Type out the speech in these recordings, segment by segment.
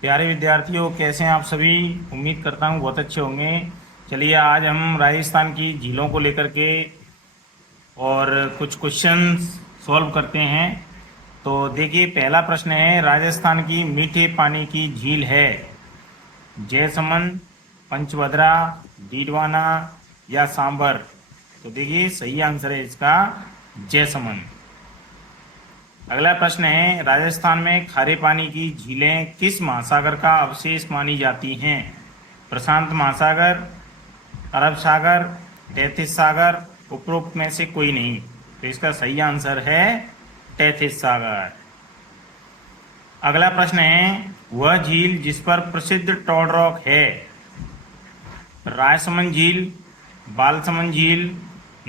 प्यारे विद्यार्थियों, कैसे हैं आप सभी। उम्मीद करता हूँ बहुत अच्छे होंगे। चलिए आज हम राजस्थान की झीलों को लेकर के और कुछ क्वेश्चंस सॉल्व करते हैं। तो देखिए, पहला प्रश्न है, राजस्थान की मीठे पानी की झील है जैसमंद, पंचभद्रा, डीडवाना या सांबर। तो देखिए, सही आंसर है इसका जैसमंद। अगला प्रश्न है, राजस्थान में खारे पानी की झीलें किस महासागर का अवशेष मानी जाती हैं। प्रशांत महासागर, अरब सागर, तैथिस सागर, उपरोक्त में से कोई नहीं। तो इसका सही आंसर है तैथिस सागर। अगला प्रश्न है, वह झील जिस पर प्रसिद्ध टॉड रॉक है। रायसमंद झील, बालसमंद झील,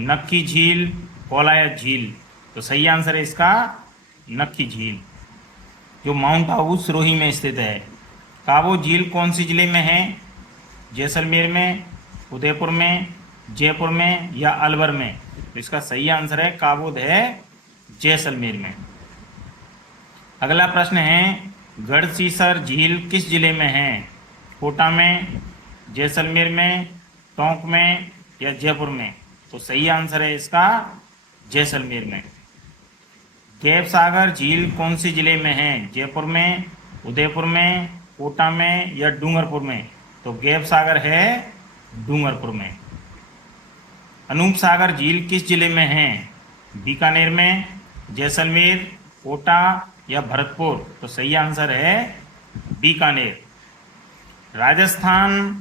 नक्की झील, कोलायत झील। तो सही आंसर है इसका नक्की झील, जो माउंट आबू सिरोही में स्थित है। काबो झील कौन सी जिले में है। जैसलमेर में, उदयपुर में, जयपुर में या अलवर में। तो इसका सही आंसर है काबोद है जैसलमेर में। अगला प्रश्न है, गढ़सीसर झील किस जिले में है। कोटा में, जैसलमेर में, टोंक में या जयपुर में। तो सही आंसर है इसका जैसलमेर में। गैब सागर झील कौन सी जिले में है। जयपुर में, उदयपुर में, कोटा में या डूंगरपुर में। तो गैब सागर है डूंगरपुर में। अनूप सागर झील किस जिले में है। बीकानेर में, जैसलमेर, कोटा या भरतपुर। तो सही आंसर है बीकानेर। राजस्थान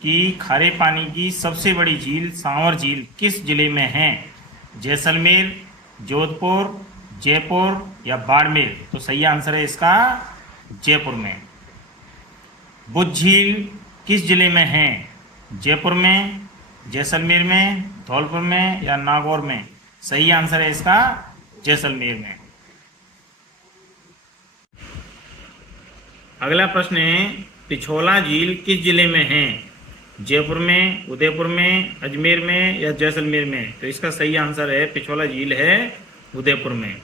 की खारे पानी की सबसे बड़ी झील सांवर झील किस जिले में है। जैसलमेर, जोधपुर, जयपुर या बाड़मेर। तो सही आंसर है इसका जयपुर में। बुद्ध झील किस जिले में है। जयपुर में, जैसलमेर में, धौलपुर में या नागौर में। सही आंसर है इसका जैसलमेर में। अगला प्रश्न है, पिछोला झील किस जिले में है। जयपुर में, उदयपुर में, अजमेर में या जैसलमेर में। तो इसका सही आंसर है पिछोला झील है उदयपुर में।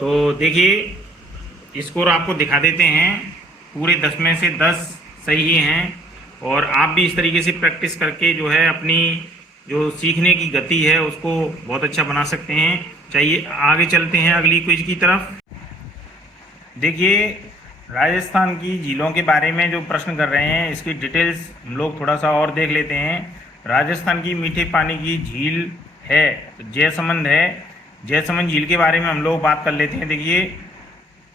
तो देखिए, स्कोर आपको दिखा देते हैं। पूरे 10 में से 10 सही हैं। और आप भी इस तरीके से प्रैक्टिस करके जो है अपनी जो सीखने की गति है उसको बहुत अच्छा बना सकते हैं। चाहिए आगे चलते हैं अगली क्विज की तरफ। देखिए, राजस्थान की झीलों के बारे में जो प्रश्न कर रहे हैं, इसकी डिटेल्स हम लोग थोड़ा सा और देख लेते हैं। राजस्थान की मीठे पानी की झील है जैसमंद है। जैसमंद झील के बारे में हम लोग बात कर लेते हैं। देखिए,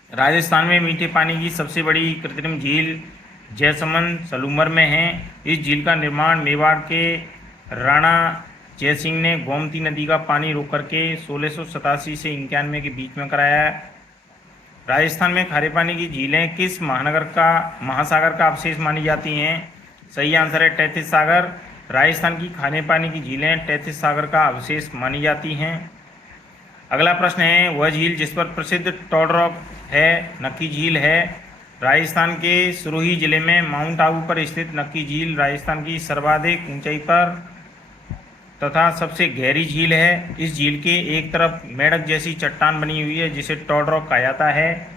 राजस्थान में मीठे पानी की सबसे बड़ी कृत्रिम झील जैसमंद सलूमर में है। इस झील का निर्माण मेवाड़ के राणा जयसिंह ने गोमती नदी का पानी रोक करके 1687 से 91 के बीच में कराया है। राजस्थान में खारे पानी की झीलें किस महासागर का अवशेष मानी जाती हैं। सही आंसर है तैथिस सागर। राजस्थान की खारे पानी की झीलें तैथिस सागर का अवशेष मानी जाती हैं। अगला प्रश्न है, वह झील जिस पर प्रसिद्ध टॉड रॉक है। नक्की झील है। राजस्थान के सिरोही जिले में माउंट आबू पर स्थित नक्की झील राजस्थान की सर्वाधिक ऊंचाई पर तथा सबसे गहरी झील है। इस झील के एक तरफ मेढक जैसी चट्टान बनी हुई है जिसे टॉड रॉक कहा जाता है।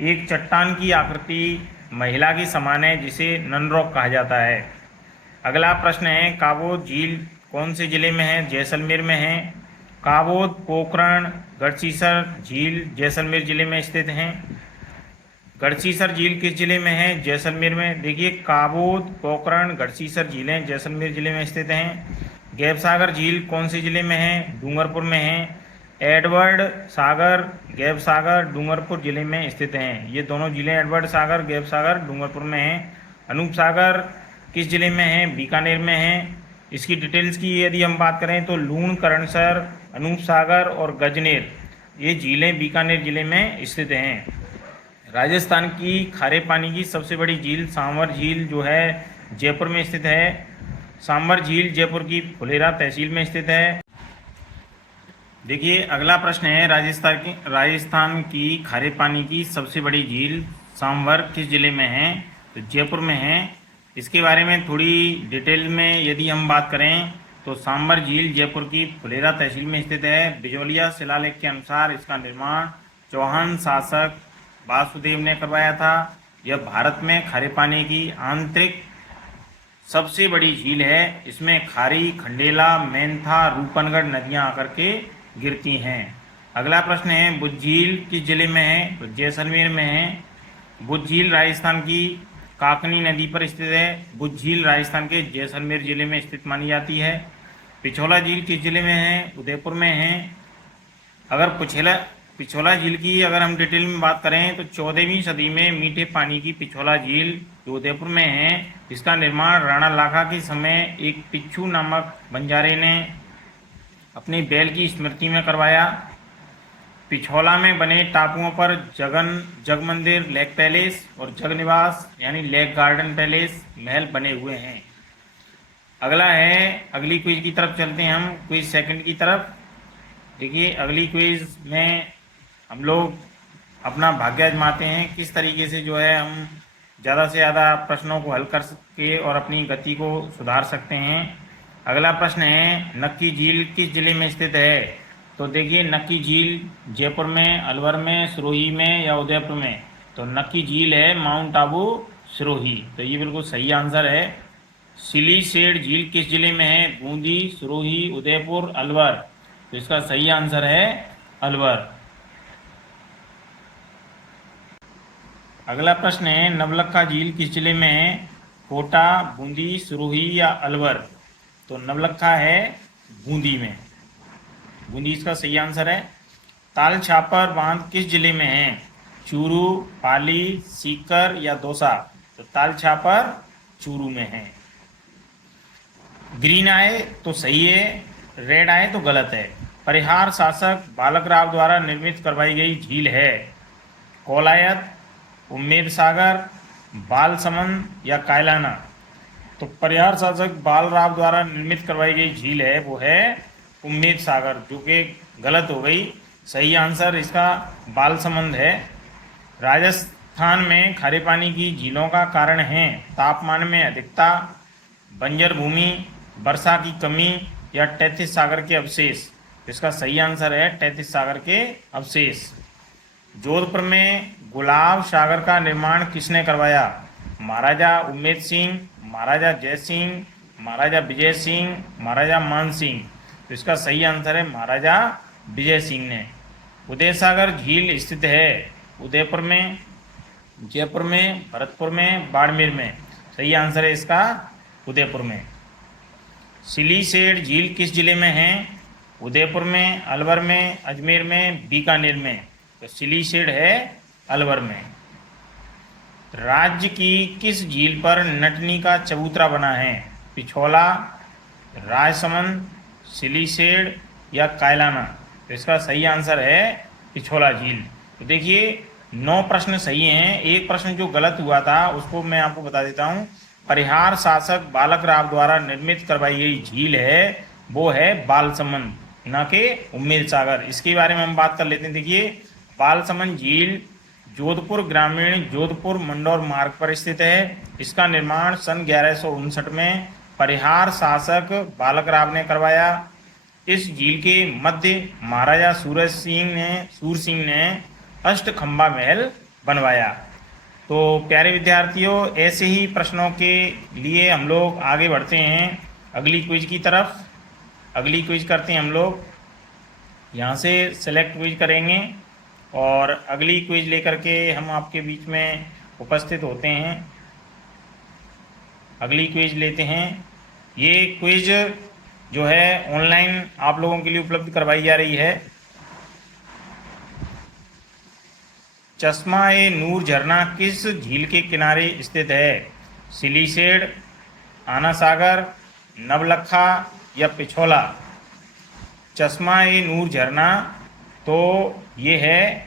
एक चट्टान की आकृति महिला की समान है जिसे नन रॉक कहा जाता है। अगला प्रश्न है, काबोद झील कौन से जिले में है। जैसलमेर में है। काबोद, पोखरण, गढ़सीसर झील जैसलमेर जिले में स्थित हैं। गढ़सीसर झील किस जिले में है। जैसलमेर में। देखिए, काबोद, पोखरण, गढ़सीसर झीलें जैसलमेर जिले में स्थित हैं। गैब सागर झील कौन से जिले में है। डूंगरपुर में है। एडवर्ड सागर, गैब सागर डूंगरपुर जिले में स्थित हैं। ये दोनों जिले एडवर्ड सागर, गैब सागर डूंगरपुर में हैं। अनूप सागर किस जिले में है। बीकानेर में है। इसकी डिटेल्स की यदि हम बात करें तो लूण, करणसर, अनूप सागर और गजनेर, ये झीलें बीकानेर जिले में स्थित हैं। राजस्थान की खारे पानी की सबसे बड़ी झील सांवर झील जो है जयपुर में स्थित है। सांबर झील जयपुर की फुलेरा तहसील में स्थित है। देखिए, अगला प्रश्न है, राजस्थान की खारे पानी की सबसे बड़ी झील सांवर किस जिले में है। तो जयपुर में है। इसके बारे में थोड़ी डिटेल में यदि हम बात करें तो सांबर झील जयपुर की फुलेरा तहसील में स्थित है। बिजोलिया शिलालेख के अनुसार इसका निर्माण चौहान शासक वासुदेव ने करवाया था। यह भारत में खारे पानी की आंतरिक सबसे बड़ी झील है। इसमें खारी, खंडेला, मेंथा, रूपनगढ़ नदियां आकर के गिरती हैं। अगला प्रश्न है, बुद्ध झील किस जिले में है? तो जैसलमेर में है। बुद्ध झील राजस्थान की काकनी नदी पर स्थित है। बुद्ध झील राजस्थान के जैसलमेर जिले में स्थित मानी जाती है। पिछोला झील किस जिले में है? उदयपुर में है। अगर पिछोला झील की अगर हम डिटेल में बात करें तो 14वीं सदी में मीठे पानी की पिछोला झील जो उदयपुर में है, इसका निर्माण राणा लाखा के समय एक पिच्छू नामक बंजारे ने अपने बैल की स्मृति में करवाया। पिछोला में बने टापुओं पर जग मंदिर, लेक पैलेस और जग निवास यानी लेक गार्डन पैलेस महल बने हुए हैं। अगला है, अगली क्विज की तरफ चलते हैं हम, क्विज सेकंड की तरफ। देखिए अगली क्विज में हम लोग अपना भाग्य आजमाते हैं, किस तरीके से जो है हम ज़्यादा से ज़्यादा प्रश्नों को हल कर सके और अपनी गति को सुधार सकते हैं। अगला प्रश्न है, नक्की झील किस जिले में स्थित है? तो देखिए नक्की झील जयपुर में, अलवर में, सिरोही में या उदयपुर में? तो नक्की झील है माउंट आबू, सिरोही। तो ये बिल्कुल सही आंसर है। सिलीसेड झील किस जिले में है? बूंदी, सिरोही, उदयपुर, अलवर। तो इसका सही आंसर है अलवर। अगला प्रश्न है, नवलखा झील किस जिले में है? कोटा, बूंदी, सिरोही या अलवर? तो नवलखा है बूंदी में। बूंदी इसका सही आंसर है। ताल छापर बांध किस जिले में है? चूरू, पाली, सीकर या दौसा? तो ताल छापर चूरू में है। ग्रीन आए तो सही है, रेड आए तो गलत है। परिहार शासक बालक राव द्वारा निर्मित करवाई गई झील है? कोलायत, उम्मेद सागर, बालसमंद या कायलाना? तो परिहार शासक बाल राव द्वारा निर्मित करवाई गई झील है वो है उम्मेद सागर, जो कि गलत हो गई। सही आंसर इसका बालसमंद है। राजस्थान में खारे पानी की झीलों का कारण है तापमान में अधिकता, बंजर भूमि, वर्षा की कमी या तैतीस सागर के अवशेष? इसका सही आंसर है तैतीस सागर के अवशेष। जोधपुर में गुलाब सागर का निर्माण किसने करवाया? महाराजा उम्मेद सिंह, महाराजा जय सिंह, महाराजा विजय सिंह, महाराजा मान सिंह? तो इसका सही आंसर है महाराजा विजय सिंह ने। उदय सागर झील स्थित है उदयपुर में, जयपुर में, भरतपुर में, बाड़मेर में? सही आंसर है इसका उदयपुर में। सिलीसेड झील किस जिले में है? उदयपुर में, अलवर में, अजमेर में, बीकानेर में? तो सिलीसेड है अलवर में। राज्य की किस झील पर नटनी का चबूतरा बना है? पिछोला, राजसमंद, सिलीसेड या कायलाना? तो इसका सही आंसर है पिछोला झील। तो देखिए 9 प्रश्न सही हैं, एक प्रश्न जो गलत हुआ था उसको मैं आपको बता देता हूँ। परिहार शासक बालक राव द्वारा निर्मित करवाई गई झील है वो है बालसमंद, न कि उम्मेद सागर। इसके बारे में हम बात कर लेते हैं। देखिए बालसमंद झील जोधपुर ग्रामीण जोधपुर मंडौर मार्ग पर स्थित है। इसका निर्माण सन 1159 में परिहार शासक बालक राव ने करवाया। इस झील के मध्य महाराजा सूर सिंह ने अष्टखंबा महल बनवाया। तो प्यारे विद्यार्थियों, ऐसे ही प्रश्नों के लिए हम लोग आगे बढ़ते हैं अगली क्विज की तरफ। अगली क्विज करते हैं हम लोग, यहाँ से सेलेक्ट क्विज करेंगे और अगली क्विज लेकर के हम आपके बीच में उपस्थित होते हैं। अगली क्विज लेते हैं। ये क्विज जो है ऑनलाइन आप लोगों के लिए उपलब्ध करवाई जा रही है। चश्मा ए नूर झरना किस झील के किनारे स्थित है? सिलीसेड, आना सागर, नवलखा या पिछोला? चश्मा ए नूर झरना तो ये है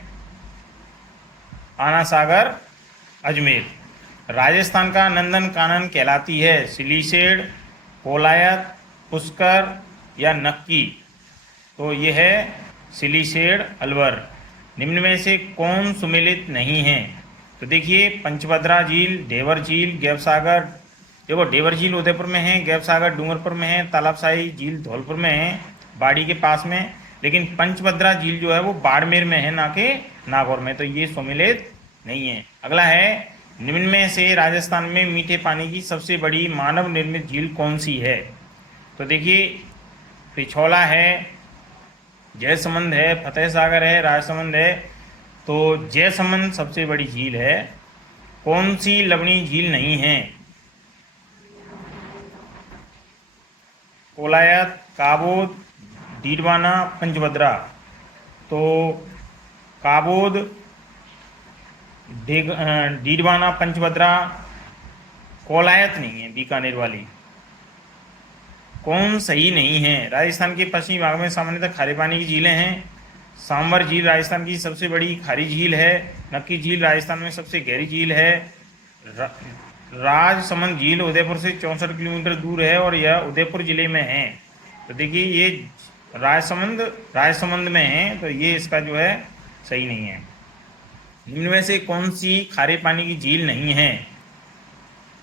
आना सागर, अजमेर। राजस्थान का नंदन कानन कहलाती है? सिलीसेड, कोलायत, पुष्कर या नक्की? तो ये है सिलीसेड, अलवर। निम्न में से कौन सुमेलित नहीं है? तो देखिए पंचभद्रा झील, ढेवर झील, गैवसागर। देखो ढेवर झील उदयपुर में है, गैवसागर डूंगरपुर में है, तालाबशाही झील धौलपुर में है, बाड़ी के पास में। लेकिन पंचभद्रा झील जो है वो बाड़मेर में है, ना कि नागौर में। तो ये सुमेलित नहीं है। अगला है, निम्न में से राजस्थान में मीठे पानी की सबसे बड़ी मानव निर्मित झील कौन सी है? तो देखिए, पिछोला है, जयसमंद है, फतेह सागर है, राजसमंद है। तो जयसमंद सबसे बड़ी झील है। कौन सी लवणीय झील नहीं है? कोलायत, काबोद, डीडवाना, पंचभद्रा। तो काबोद, डीडवाना, पंचभद्रा, कोलायत नहीं है बीकानेर वाली। कौन सही नहीं है? राजस्थान के पश्चिमी भाग में सामान्यतः खारे पानी की झीलें हैं। सांवर झील राजस्थान की सबसे बड़ी खारी झील है। नक्की झील राजस्थान में सबसे गहरी झील है। राजसमंद झील उदयपुर से 64 किलोमीटर दूर है और यह उदयपुर जिले में है। तो देखिए, ये राजसमंद में है, तो ये इसका जो है सही नहीं है। निम्न में से कौन सी खारे पानी की झील नहीं है?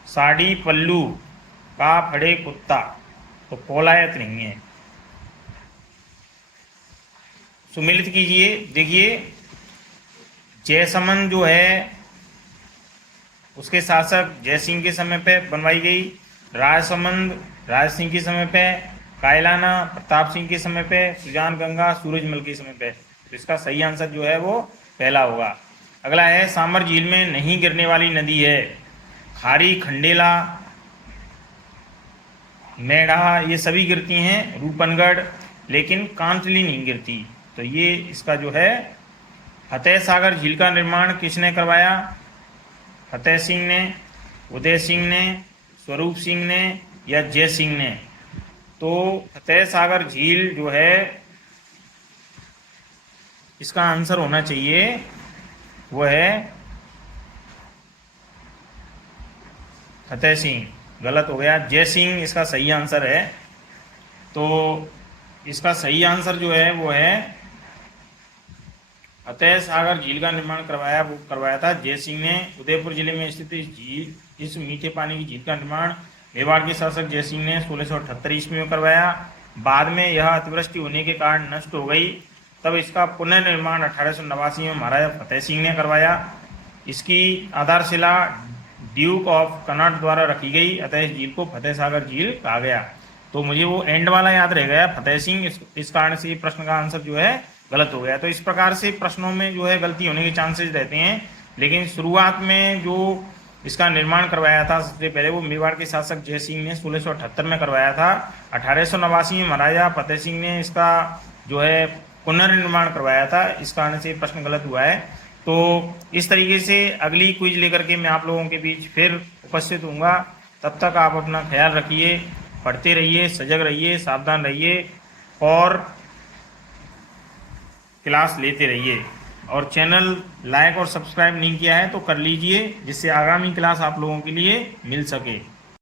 साड़ी पल्लू, का फड़े कुत्ता। तो कोलायत नहीं है। सुमिलित कीजिए। देखिए, जयसमंद जो है उसके शासक जयसिंह के समय पे बनवाई गई। राजसमंद राज सिंह के समय पे। कायलाना प्रताप सिंह के समय पे। सुजान गंगा सूरजमल के समय पे। तो इसका सही आंसर जो है वो पहला होगा। अगला है, सांबर झील में नहीं गिरने वाली नदी है। खारी, खंडेला, मेढ़ा, ये सभी गिरती हैं। रूपनगढ़, लेकिन कांतली नहीं गिरती। तो ये इसका जो है, फतेह सागर झील का निर्माण किसने करवाया? फतेह सिंह ने, उदय सिंह ने, स्वरूप सिंह ने या जय सिंह ने? तो फतेह सागर झील जो है, इसका आंसर होना चाहिए वो है फतेह सिंह। गलत हो गया, जय सिंह इसका सही आंसर है। तो इसका सही आंसर जो है वो है, फतेह सागर झील का निर्माण करवाया था जय सिंह ने। उदयपुर जिले में स्थित इस मीठे पानी की झील का निर्माण मेवाड़ के शासक जय सिंह ने 1678 ईस्वी में करवाया। बाद में यह अतिवृष्टि होने के कारण नष्ट हो गई। तब इसका पुनर्निर्माण 1889 में महाराजा फतेह सिंह ने करवाया। इसकी आधारशिला ड्यूक ऑफ कनॉट द्वारा रखी गई, अतः इस झील को फतेह सागर झील कहा गया। तो मुझे वो एंड वाला याद रह गया, फतेह सिंह। इस कारण से प्रश्न का आंसर जो है गलत हो गया। तो इस प्रकार से प्रश्नों में जो है गलती होने के चांसेस रहते हैं। लेकिन शुरुआत में जो इसका निर्माण करवाया था सबसे पहले, वो मेवाड़ के शासक जय सिंह ने 1678 में करवाया था। 1889 में महाराजा फतेह सिंह ने इसका जो है पुनर्निर्माण करवाया था। इस कारण से प्रश्न गलत हुआ है। तो इस तरीके से अगली क्विज लेकर के मैं आप लोगों के बीच फिर उपस्थित हूँगा। तब तक आप अपना ख्याल रखिए, पढ़ते रहिए, सजग रहिए, सावधान रहिए और क्लास लेते रहिए। और चैनल लाइक और सब्सक्राइब नहीं किया है तो कर लीजिए, जिससे आगामी क्लास आप लोगों के लिए मिल सके।